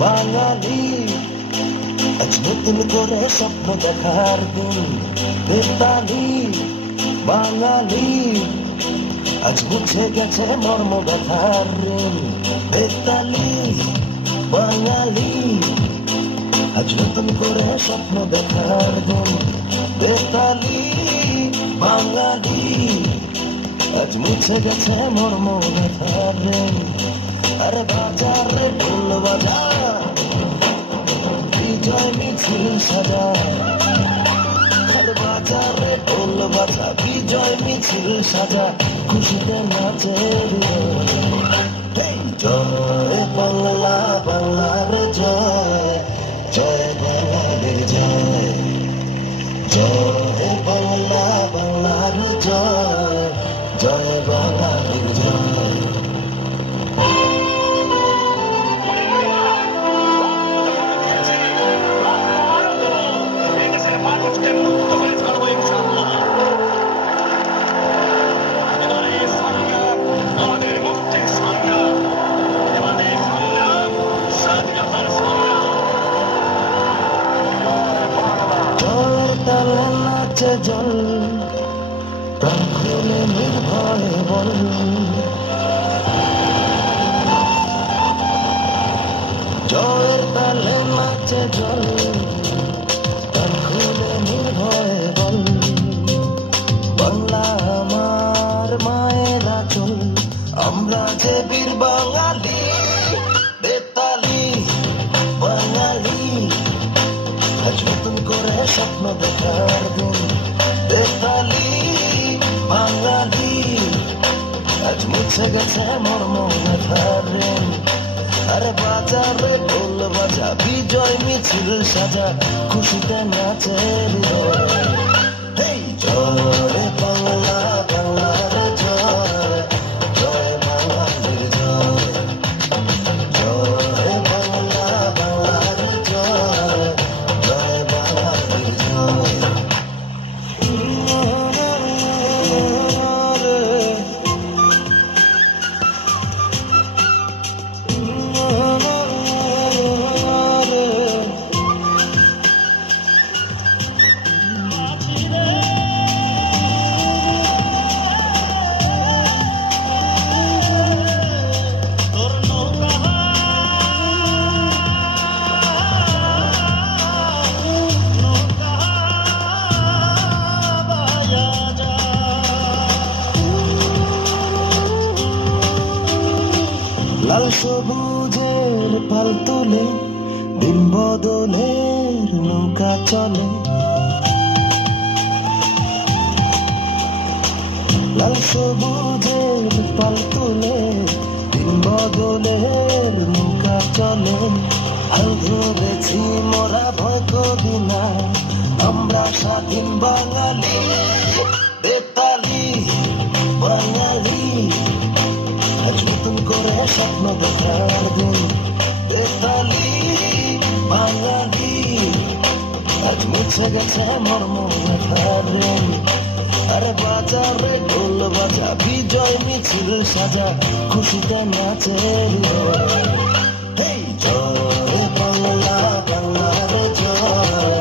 বাঙালি আজ নতুন করে স্বপ্ন দেখার দিন। বেতালি বাঙালি আজ মুছে গেছে মর্ম ব্যথার ঋণ। বেতালি বাঙালি আজ নতুন করে স্বপ্ন দেখার দিন। বেতালি বাঙালি আজ মুছে গেছে মর্ম ব্যথার ঋণ। আরে বাজারে ঢোল বাজা, বিজয় মিছিল সাজা। আরে বাজারে ঢোল বাজা, বিজয় মিছিল সাজা, খুশিতে নাচে জয় বাংলা, বাংলার জয়, জয় বাঙালির জয়। জয় বাংলা, বাংলার জয়, জয় বাঙালির জয়। জল প্রাণ খুলে নির্ভয়ে বল, জয়ের তালে নাচে জল প্রাণ খুলে নির্ভয়ে বল। বাংলা আমার মায়ের আঁচল, আমরা যে বীর বাঙালি। বেতালি বাঙালি আজ নতুন করে স্বপ্ন দেখার দিন। বেতালি বাঙালি আজ মুছে গেছে মর্ম ব্যথার ঋণ। আরে বাজারে ঢোল বাজা, বিজয় মিছিল সাজা, খুশিতে নাচে হৃদয়। জয় বাংলা, বাংলার জয়, জয় বাঙালির জয়। জয় বাংলা, বাংলার জয়, জয় বাঙালির জয়। লাল সবুজের পাল তুলে দিন বদলের নৌকা চলে। লাল সবুজের পাল তুলে দিন বদলের নৌকা চলে। হাল ধরেছি মোরা ভয় করি না, আমরা স্বাধীন বাঙালি। বেতালি বাঙালি আজ নতুন করে স্বপ্ন দেখার দিন। বেতালি বাঙালি আজ মুছে গেছে মর্ম ব্যথার ঋণ। আরে বাজারে ঢোল বাজা, বিজয় মিছিল সাজা, খুশিতে নাচে হৃদয়। জয় বাংলা, বাংলার জয়,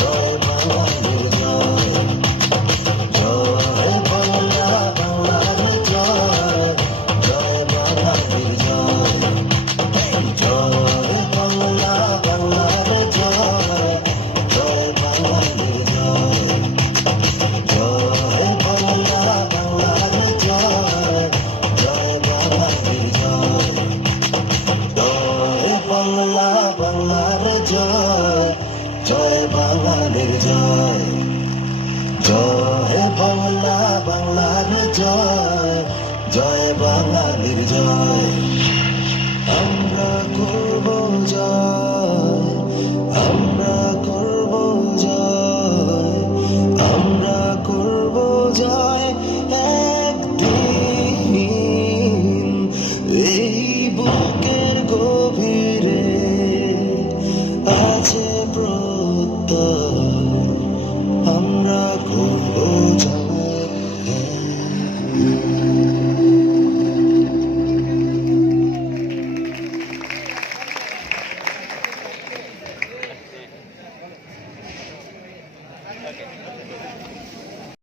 জয় বাঙালির জয়। জয় বাংলা, বাংলার জয়, জয় বাঙালির জয়। জয় বাংলা, বাংলার জয়, জয় বাঙালির জয়। জয় বাংলা, বাংলার জয়, জয় বাঙালির জয়। আমরা করবো